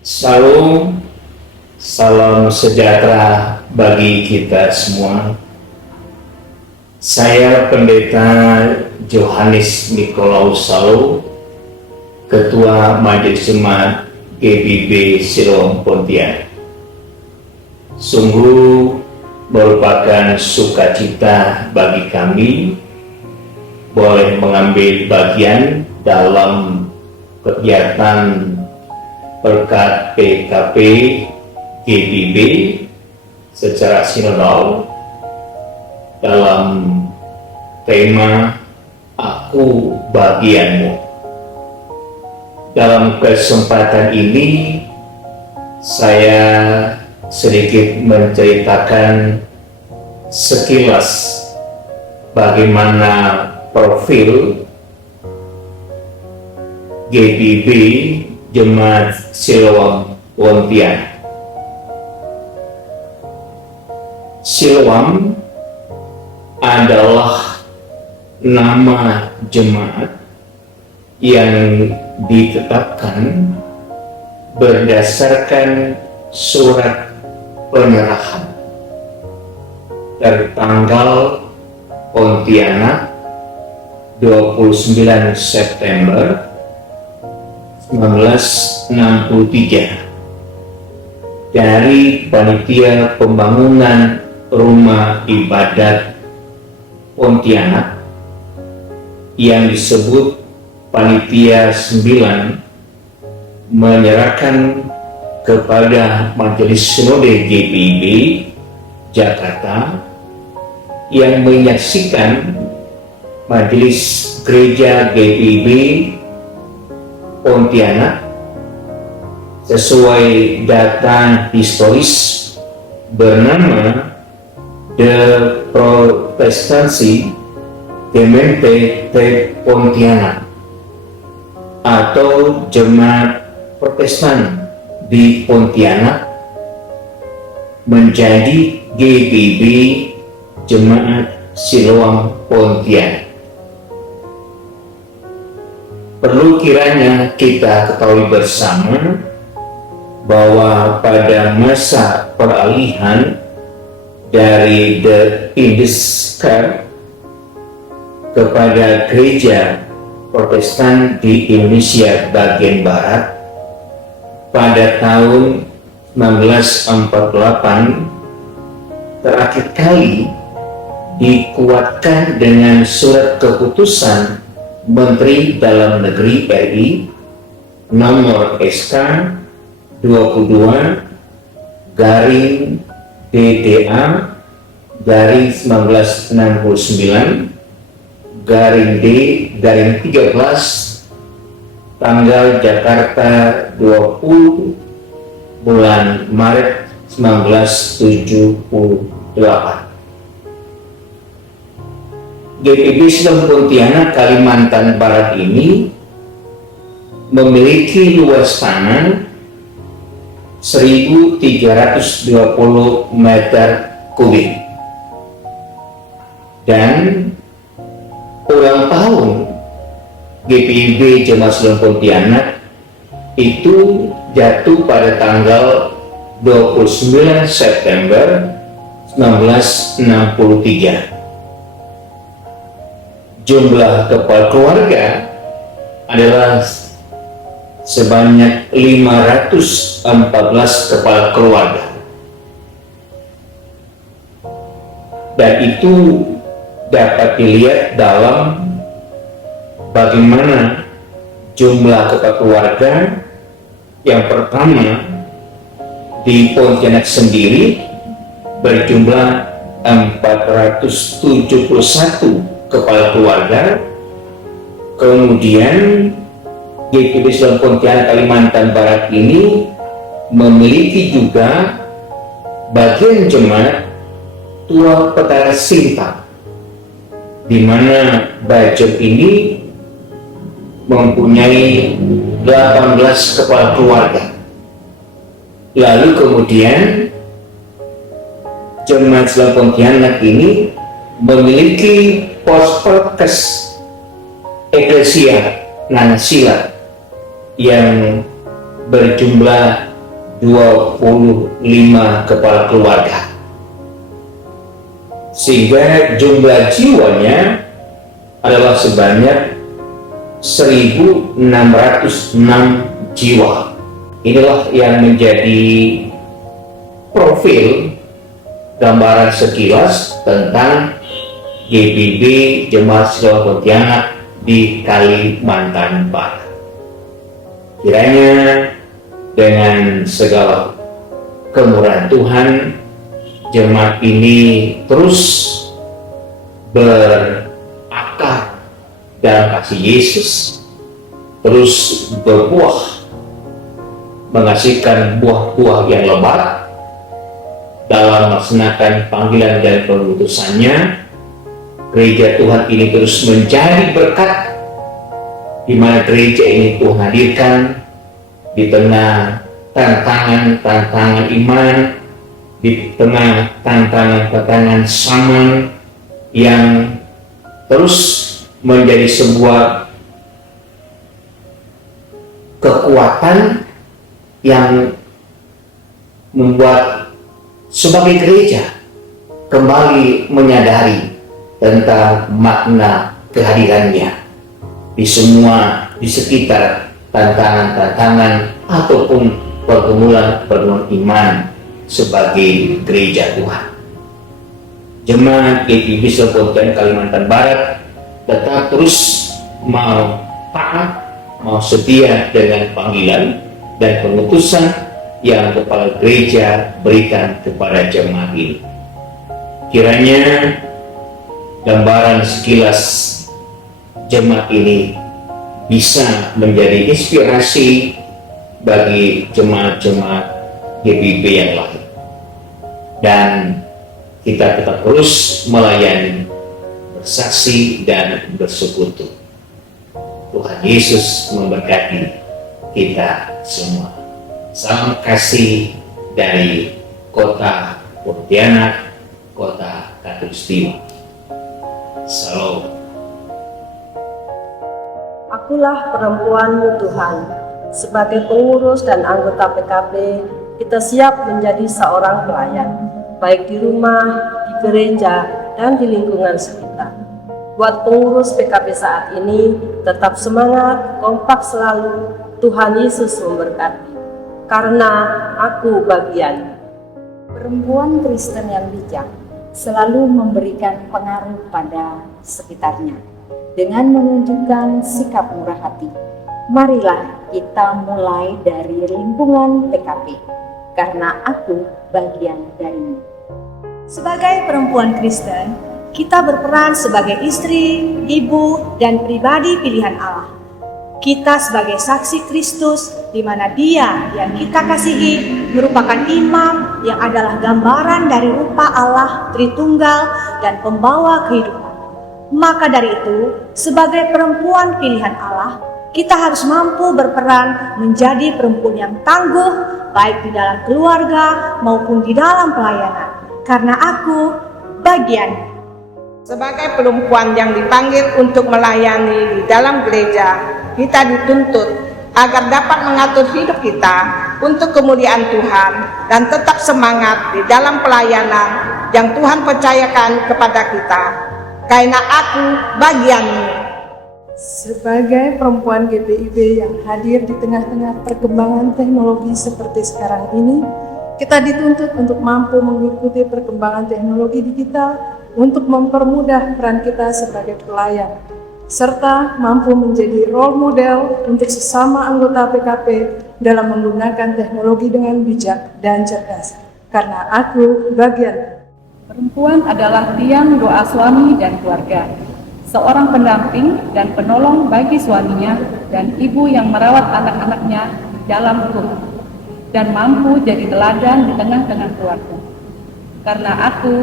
Salam, salam sejahtera bagi kita semua. Saya Pendeta Johannes Nikolaus Salo, Ketua Majelis Jemaat GBIB Siloam Pontianak. Sungguh merupakan sukacita bagi kami boleh mengambil bagian dalam kegiatan berkat PKP GBIB secara sinodal dalam tema Aku Bagianmu. Dalam kesempatan ini saya sedikit menceritakan sekilas bagaimana profil GBIB Jemaat Siloam Pontianak. Siloam adalah nama jemaat yang ditetapkan berdasarkan surat penyerahan dari tanggal Pontianak 29 September 1963 dari Panitia Pembangunan Rumah Ibadat Pontianak yang disebut Panitia 9 menyerahkan kepada Majelis Sinode GBIB Jakarta yang menyaksikan Majelis Gereja GBIB Pontianak sesuai data historis bernama The Protestancy Gemeente te Pontianak atau Jemaat Protestan di Pontianak menjadi GBIB Jemaat Siloam Pontianak. Perlu kiranya kita ketahui bersama bahwa pada masa peralihan dari The Indiscar kepada gereja Protestan di Indonesia bagian Barat pada tahun 1948 terakhir kali dikuatkan dengan surat keputusan Menteri Dalam Negeri RI nomor SK 22 garing DDA garing 1969 garing D garing 13 tanggal Jakarta 20 bulan Maret 1978. GBIB Siloam Pontianak Kalimantan Barat ini memiliki luas tanah 1.320 meter kubik dan ulang tahun GBIB Jemaat Siloam Pontianak itu jatuh pada tanggal 29 September 1963. Jumlah kepala keluarga adalah sebanyak 514 kepala keluarga, dan itu dapat dilihat dalam bagaimana jumlah kepala keluarga yang pertama di Pontianak sendiri berjumlah 471 kepala keluarga. Kemudian GBIB Siloam Pontianak Kalimantan Barat ini memiliki juga bagian jemaat Tua Petara Sinta, di mana budget ini mempunyai 18 kepala keluarga. Lalu kemudian Jemaat Siloam Pontianak ini memiliki Pos-Perkes Eklesia Nanasila yang berjumlah 25 kepala keluarga, sehingga jumlah jiwanya adalah sebanyak 1.606 jiwa. Inilah yang menjadi profil gambaran sekilas tentang GPIB Jemaat Islam Pontianak di Kalimantan Barat. Kiranya dengan segala kemurahan Tuhan, jemaat ini terus berakar dalam kasih Yesus, terus berbuah, menghasilkan buah-buah yang lebat dalam melaksanakan panggilan dan pengutusannya. Gereja Tuhan ini terus menjadi berkat, di mana gereja ini Tuhan hadirkan di tengah tantangan-tantangan iman, di tengah tantangan-tantangan zaman yang terus menjadi sebuah kekuatan yang membuat sebagai gereja kembali menyadari tentang makna kehadirannya di sekitar tantangan-tantangan ataupun pergumulan iman sebagai gereja Tuhan. Jemaat GPIB Islam Pontianak Kalimantan Barat tetap terus mau taat, mau setia dengan panggilan dan pengutusan yang kepala gereja berikan kepada jemaat ini. Kiranya gambaran sekilas jemaat ini bisa menjadi inspirasi bagi jemaat-jemaat GPIB yang lain, dan kita tetap terus melayani, bersaksi dan bersekutu. Tuhan Yesus memberkati kita semua. Salam kasih dari Kota Pontianak, Kota Katulistiwa. Salam. Akulah perempuanmu Tuhan. Sebagai pengurus dan anggota PKP, kita siap menjadi seorang pelayan, baik di rumah, di gereja, dan di lingkungan sekitar. Buat pengurus PKP saat ini, tetap semangat, kompak selalu. Tuhan Yesus memberkati, karena aku bagian. Perempuan Kristen yang bijak selalu memberikan pengaruh pada sekitarnya dengan menunjukkan sikap murah hati. Marilah kita mulai dari lingkungan PKP, karena aku bagian darinya. Sebagai perempuan Kristen, kita berperan sebagai istri, ibu, dan pribadi pilihan Allah. Kita sebagai saksi Kristus, di mana Dia yang kita kasihi merupakan imam yang adalah gambaran dari rupa Allah Tritunggal dan pembawa kehidupan. Maka dari itu, sebagai perempuan pilihan Allah, kita harus mampu berperan menjadi perempuan yang tangguh, baik di dalam keluarga maupun di dalam pelayanan. Karena aku bagian. Sebagai perempuan yang dipanggil untuk melayani di dalam gereja, kita dituntut agar dapat mengatur hidup kita untuk kemuliaan Tuhan dan tetap semangat di dalam pelayanan yang Tuhan percayakan kepada kita. Karena aku bagianmu. Sebagai perempuan GPIB yang hadir di tengah-tengah perkembangan teknologi seperti sekarang ini, kita dituntut untuk mampu mengikuti perkembangan teknologi digital untuk mempermudah peran kita sebagai pelayan, serta mampu menjadi role model untuk sesama anggota PKP dalam menggunakan teknologi dengan bijak dan cerdas. Karena aku bagian. Perempuan adalah tiang doa suami dan keluarga, seorang pendamping dan penolong bagi suaminya dan ibu yang merawat anak-anaknya dalam hukum, dan mampu jadi teladan di tengah-tengah keluarga. Karena aku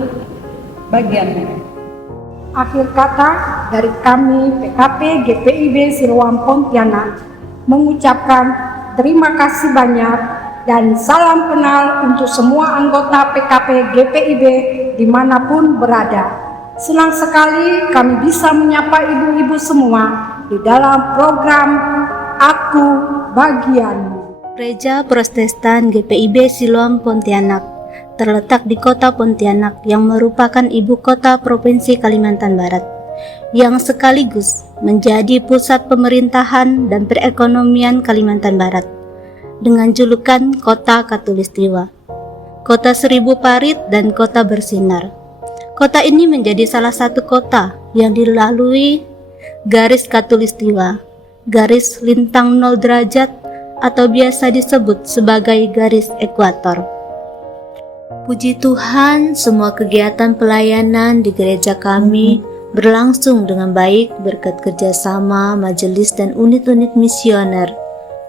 bagiannya. Akhir kata dari kami PKP GPIB Siloam Pontianak mengucapkan terima kasih banyak dan salam kenal untuk semua anggota PKP GPIB dimanapun berada. Senang sekali kami bisa menyapa ibu-ibu semua di dalam program Aku Bagianmu. Gereja Protestan GPIB Siloam Pontianak terletak di kota Pontianak yang merupakan ibu kota Provinsi Kalimantan Barat, yang sekaligus menjadi pusat pemerintahan dan perekonomian Kalimantan Barat, dengan julukan Kota Katulistiwa, Kota Seribu Parit dan Kota Bersinar. Kota ini menjadi salah satu kota yang dilalui garis Katulistiwa, garis lintang 0 derajat atau biasa disebut sebagai garis ekuator. Puji Tuhan, semua kegiatan pelayanan di gereja kami berlangsung dengan baik berkat kerjasama majelis dan unit-unit misioner,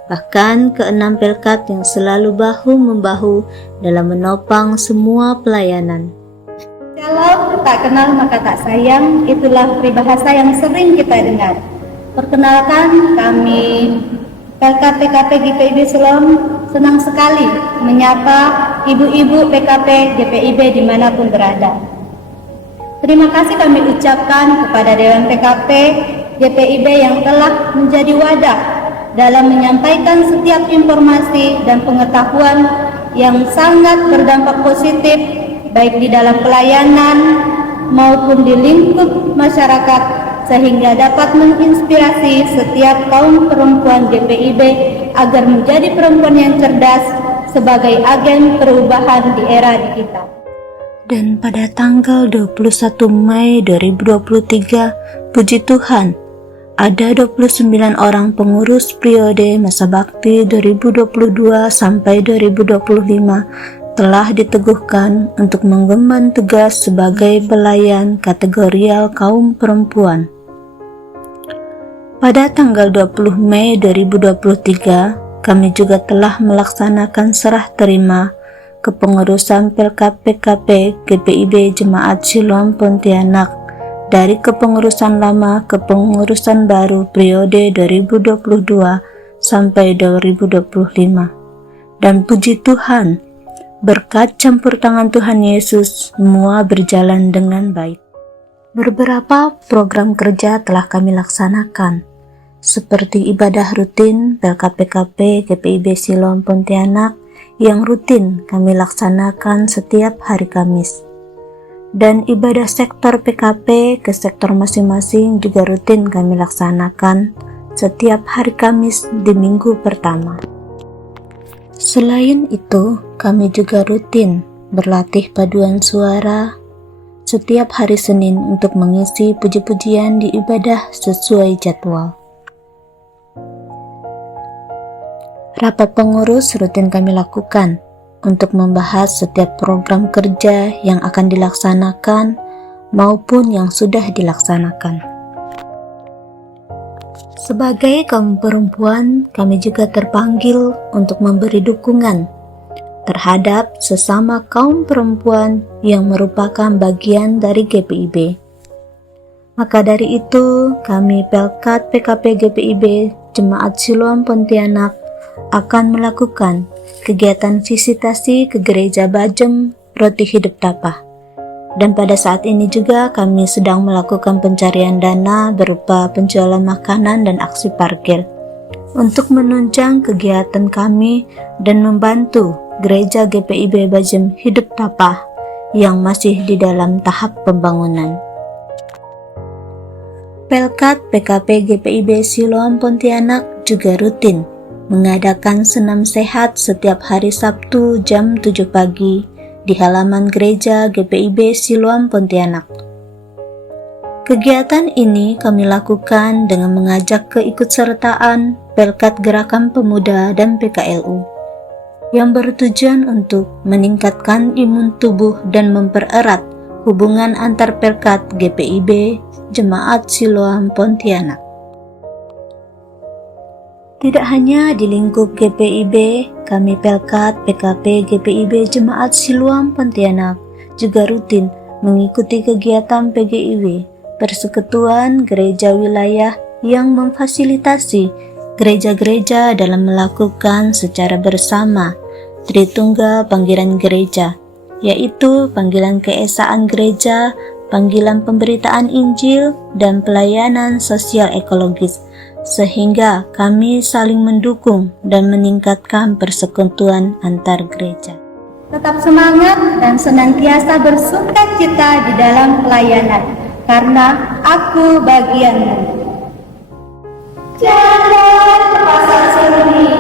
bahkan ke-6 Pelkat yang selalu bahu-membahu dalam menopang semua pelayanan. Shalom, tak kenal maka tak sayang, itulah peribahasa yang sering kita dengar. Perkenalkan, kami Pelkat PKP GPIB Siloam senang sekali menyapa ibu-ibu PKP GPIB dimanapun berada. Terima kasih kami ucapkan kepada Dewan PKP GPIB yang telah menjadi wadah dalam menyampaikan setiap informasi dan pengetahuan yang sangat berdampak positif baik di dalam pelayanan maupun di lingkup masyarakat, sehingga dapat menginspirasi setiap kaum perempuan GPIB agar menjadi perempuan yang cerdas sebagai agen perubahan di era digital. Dan pada tanggal 21 Mei 2023, puji Tuhan, ada 29 orang pengurus periode masa bakti 2022 sampai 2025 telah diteguhkan untuk mengemban tugas sebagai pelayan kategorial kaum perempuan. Pada tanggal 20 Mei 2023, kami juga telah melaksanakan serah terima kepengurusan Pelkat PKP GPIB Jemaat Siloam Pontianak dari kepengurusan lama ke pengurusan baru periode 2022 sampai 2025. Dan puji Tuhan, berkat campur tangan Tuhan Yesus, semua berjalan dengan baik. Beberapa program kerja telah kami laksanakan, seperti ibadah rutin Pelkat PKP GPIB Siloam Pontianak yang rutin kami laksanakan setiap hari Kamis. Dan ibadah sektor PKP ke sektor masing-masing juga rutin kami laksanakan setiap hari Kamis di minggu pertama. Selain itu, kami juga rutin berlatih paduan suara setiap hari Senin untuk mengisi puji-pujian di ibadah sesuai jadwal. Rapat pengurus rutin kami lakukan untuk membahas setiap program kerja yang akan dilaksanakan maupun yang sudah dilaksanakan. Sebagai kaum perempuan, kami juga terpanggil untuk memberi dukungan terhadap sesama kaum perempuan yang merupakan bagian dari GPIB. Maka dari itu, kami Pelkat PKP GPIB Jemaat Siloam Pontianak akan melakukan kegiatan visitasi ke Gereja Bajem Roti Hidup Tapah. Dan pada saat ini juga kami sedang melakukan pencarian dana berupa penjualan makanan dan aksi parkir untuk menunjang kegiatan kami dan membantu Gereja GPIB Bajem Hidup Tapah yang masih di dalam tahap pembangunan. Pelkat PKP GPIB Siloam Pontianak juga rutin mengadakan senam sehat setiap hari Sabtu jam 7 pagi di halaman gereja GPIB Siloam Pontianak. Kegiatan ini kami lakukan dengan mengajak keikutsertaan Pelkat Gerakan Pemuda dan PKLU yang bertujuan untuk meningkatkan imun tubuh dan mempererat hubungan antar Pelkat GPIB Jemaat Siloam Pontianak. Tidak hanya di lingkup GPIB, kami Pelkat PKP GPIB Jemaat Siloam Pontianak juga rutin mengikuti kegiatan PGIW, Persekutuan Gereja Wilayah, yang memfasilitasi gereja-gereja dalam melakukan secara bersama Tritunggal Panggilan Gereja, yaitu panggilan keesaan gereja, panggilan pemberitaan Injil, dan pelayanan sosial ekologis, sehingga kami saling mendukung dan meningkatkan persekutuan antar gereja. Tetap semangat dan senantiasa bersukacita di dalam pelayanan, karena aku bagianmu. Jangan pasang seni